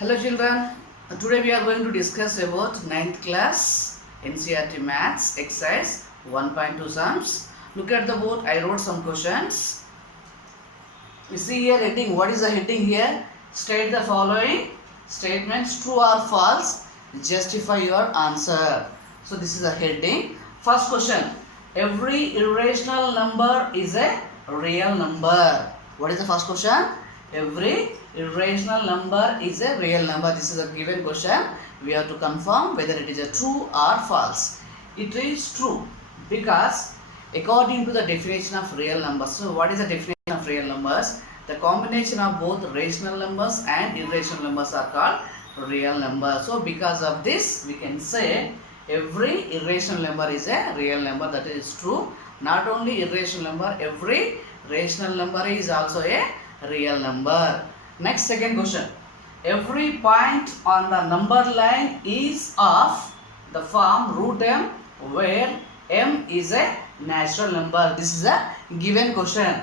Hello children, today we are going to discuss about ninth class NCERT Maths exercise 1.2 sums. Look at the board, I wrote some questions. You see here heading, what is the heading here? State the following statements, true or false, justify your answer. So this is a heading. First question, every irrational number is a real number. What is the first question? Every irrational number is a real number. This is a given question. We have to confirm whether it is a true or false. It is true because according to the definition of real numbers. So what is the definition of real numbers? The combination of both rational numbers and irrational numbers are called real numbers. So because of this we can say every irrational number is a real number. That is true. Not only irrational number, every rational number is also a real number. Next, second question. Every point on the number line is of the form root m, where m is a natural number. This is a given question.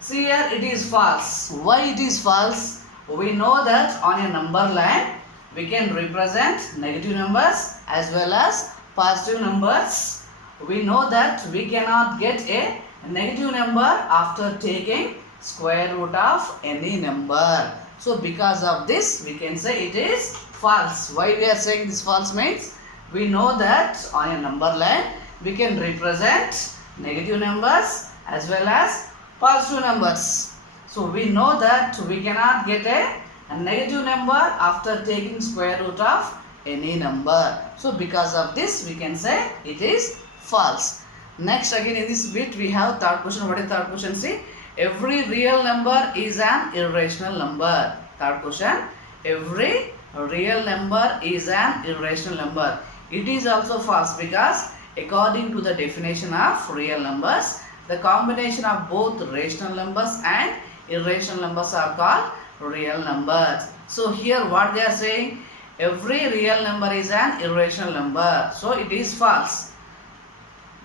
See here, it is false. Why it is false? We know that on a number line we can represent negative numbers as well as positive numbers. We know that we cannot get a negative number after taking square root of any number. So because of this we can say it is false. Why we are saying this false means we know that on a number line we can represent negative numbers as well as positive numbers. So we know that we cannot get a negative number after taking square root of any number. So because of this we can say it is false. Next, again in this bit we have third question. What is third question? See, every real number is an irrational number. Third question, every real number is an irrational number. It is also false because according to the definition of real numbers, the combination of both rational numbers and irrational numbers are called real numbers. So here what they are saying, every real number is an irrational number. So it is false.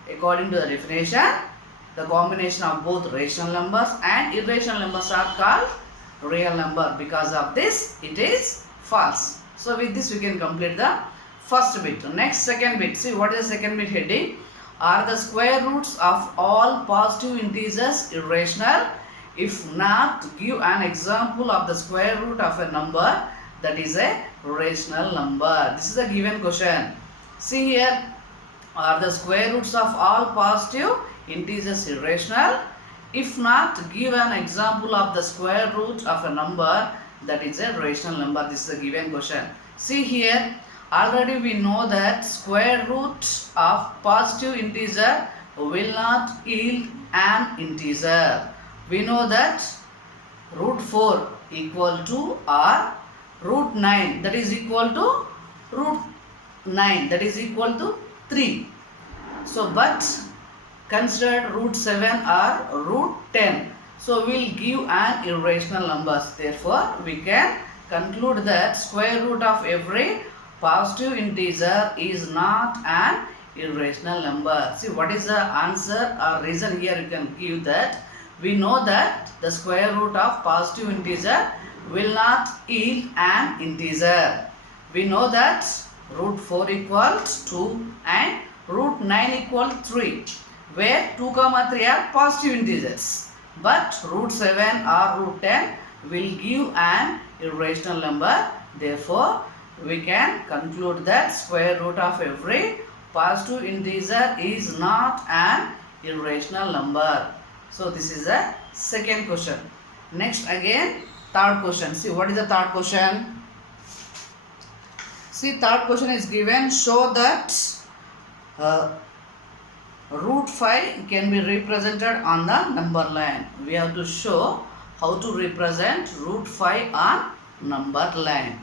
According to the definition, the combination of both rational numbers and irrational numbers are called real number. Because of this it is false. So with this we can complete the first bit. Next, second bit. See, what is the second bit heading? Are the square roots of all positive integers irrational? If not, give an example of the square root of a number that is a rational number. This is a given question. See here, are the square roots of all positive integers irrational? If not, give an example of the square root of a number that is a rational number. This is a given question. See here, already we know that square root of positive integer will not yield an integer. We know that root 4 equal to or root 9 that is equal to root 9 that is equal to 3. So but consider root 7 or root 10. So we will give an irrational numbers. Therefore we can conclude that square root of every positive integer is not an irrational number. See, what is the answer or reason here you can give that? We know that the square root of positive integer will not yield an integer. We know that root 4 equals 2 and root 9 equals 3, where 2, 3 are positive integers. But root 7 or root 10 will give an irrational number. Therefore, we can conclude that square root of every positive integer is not an irrational number. So this is the second question. Next, again third question. See, what is the third question? See, third question is given. Show that root 5 can be represented on the number line. We have to show how to represent root 5 on number line.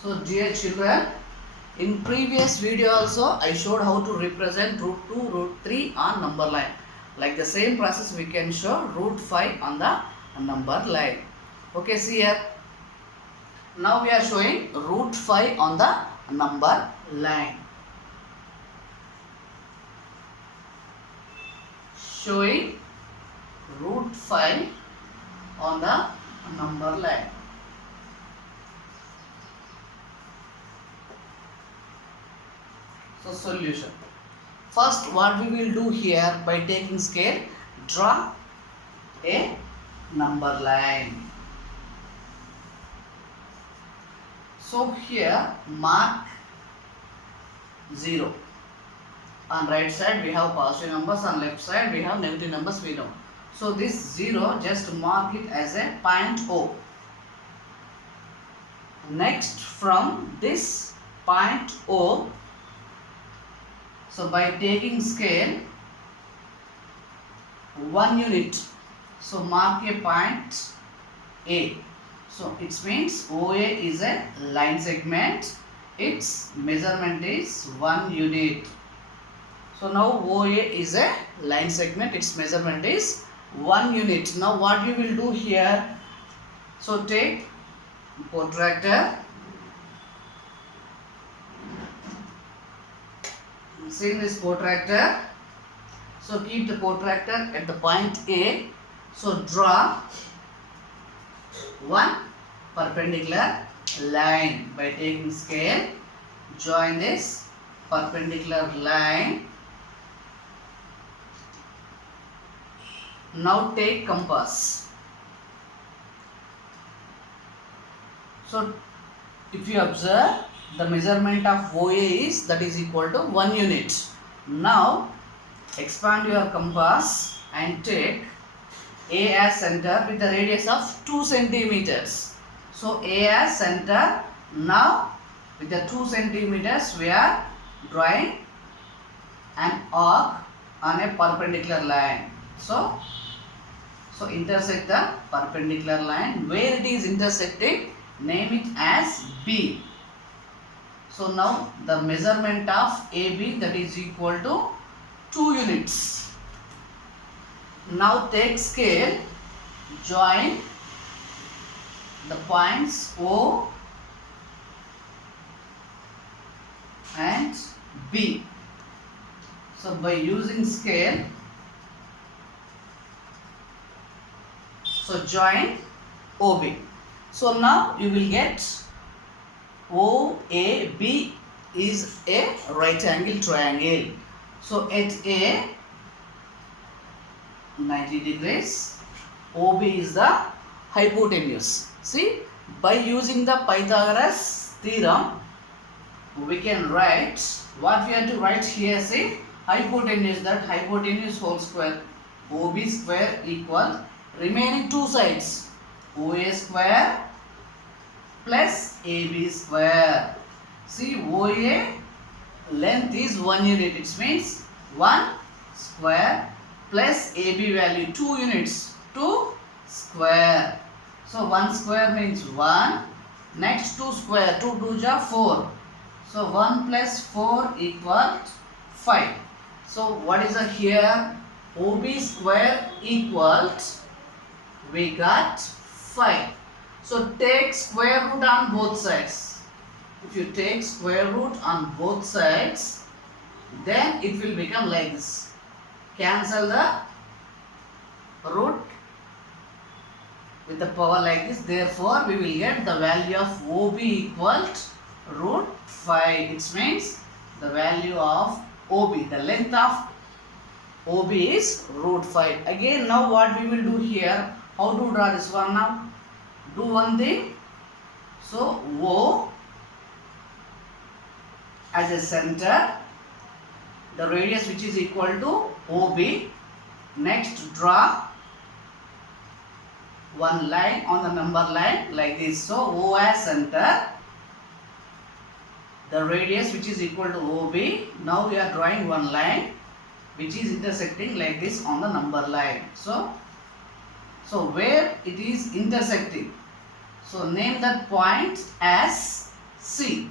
So dear children, In previous video also I showed how to represent root 2, root 3 on number line. Like the same process we can show root 5 on the number line. Okay, see here. Now we are showing root 5 on the number line. Showing root 5 on the number line. So solution. First what we will do here, by taking scale, draw a number line. So here mark 0. On right side we have positive numbers, on left side we have negative numbers, we know. So this 0, just mark it as a point O. Next from this point O, so by taking scale 1 unit, so mark a point A. So it means OA is a line segment, its measurement is 1 unit. So now OA is a line segment, its measurement is 1 unit. Now what you will do here, so take protractor, see this protractor, so keep the protractor at the point A, so draw one perpendicular line. By taking scale, join this perpendicular line. Now take compass. So if you observe, the measurement of OA is, that is equal to 1 unit. Now expand your compass and take A as center with the radius of 2 centimeters. So A as center. Now with the 2 centimeters we are drawing an arc on a perpendicular line. So intersect the perpendicular line. Where it is intersecting, name it as B. So now the measurement of AB, that is equal to 2 units. Now take scale, join the points O and B. So by using scale, so join OB. So now you will get OAB is a right angle triangle. So at A 90 degrees, OB is the hypotenuse. See, by using the Pythagoras theorem, we can write, what we have to write here, see, hypotenuse, that hypotenuse whole square, OB square equal remaining two sides, OA square plus AB square. See, OA length is 1 unit, it means 1 square plus AB value 2 units, 2 square. So 1 square means 1, next 2 square, 2 2s are 4. So 1 plus 4 equals 5. So what is here? OB square equals, we got 5. So take square root on both sides. If you take square root on both sides, then it will become like this. Cancel the root with the power like this. Therefore, we will get the value of OB equals root 5. It means the value of OB, the length of OB is root 5. Again, now what we will do here, how to draw this one now? Do one thing. So O as a center, the radius which is equal to OB. Next draw one line on the number line like this. So O as center, the radius which is equal to OB. Now we are drawing one line which is intersecting like this on the number line. So where it is intersecting, so name that point as C.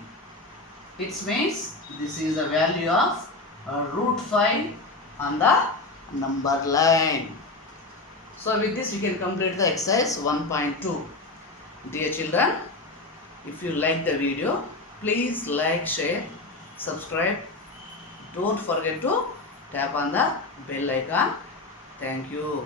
It means this is the value of root 5 on the number line. So with this we can complete the exercise 1.2. Dear children, if you like the video, please like, share, subscribe. Don't forget to tap on the bell icon. Thank you.